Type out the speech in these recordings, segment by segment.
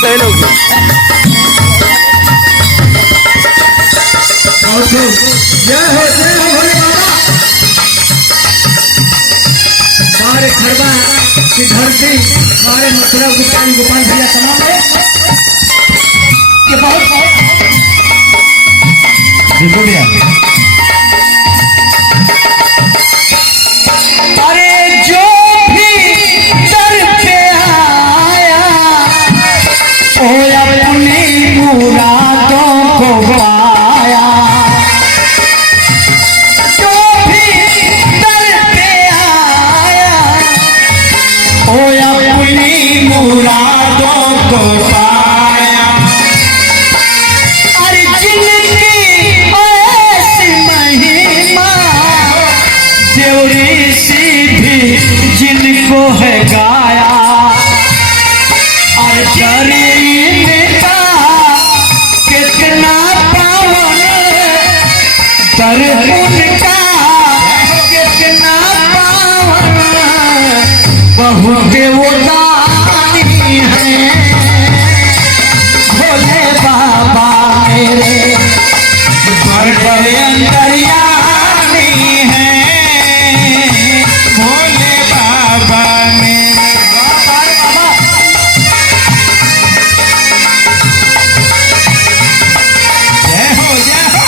सही लोग जय हो भोले बाबा। सारे खरबा की धरती, सारे मथुरा गोपाल गोपाल भैया तमाम है। ये बहुत देखो भैया, अरे जो भी दर पे आया ओ अपनी मुरादों को पाया। जो भी दर पे आया ओ अपनी मुरादों को पाया। अरे जिनकी ऐसी महिमा देवरी सी भी जिनको है गाया। और इनका कितना पावन दर उनका कितना पावन बहुत वो दानी है भोले बाबा मेरे बड़े अंतर्यामी है भोले बाबा मेरे। जय हो जय हो।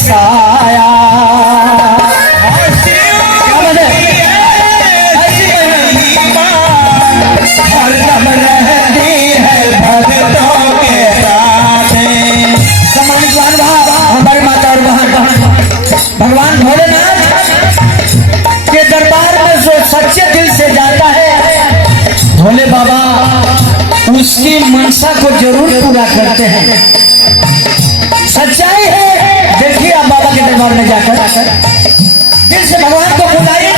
साया हरदम रहती है भक्तों के साथ। सम्मानित हमारे माता और भगवान भोलेनाथ के दरबार में जो सच्चे दिल से जाता है भोले बाबा उसकी मनसा को जरूर पूरा करते हैं। सच्चाई है। देखिए आप बाबा के दरबार में जाकर दिल से भगवान को बुलाइए,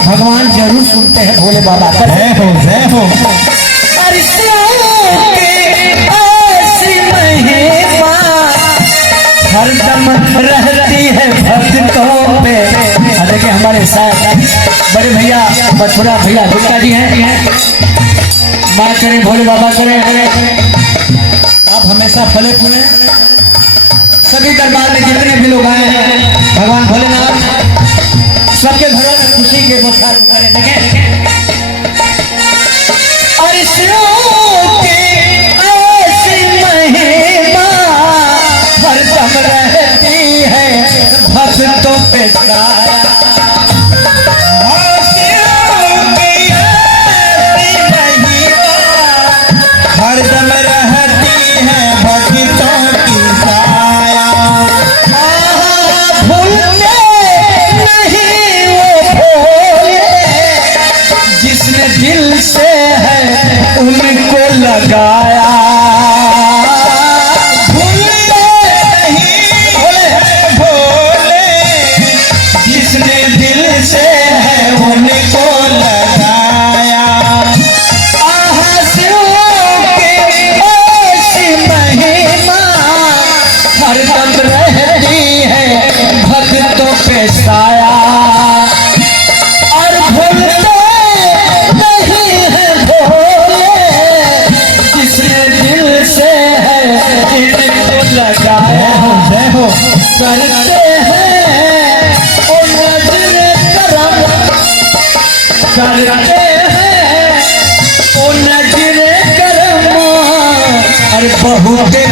भगवान जरूर सुनते हैं भोले बाबा का। जय हो जय हो। ऐसी महिमा हरदम रहती है भक्तों पे। देखिए हमारे साथ बड़े भैया मथुरा भैया गुप्ता जी हैं। बात करें भोले बाबा करें, आप हमेशा फले फूले। सभी दरबार में जितने भी लोग आए हैं भगवान भोलेनाथ सबके घरों में खुशी के बरसात करें। देखें और ऐसी महिमा हरदम रहती है भक्तों पे साया। हरदम रहती है भक्तों की साया। भूलने करते हैं ओ नजरे करम, करते हैं ओ नजरे करम, अरे बहू के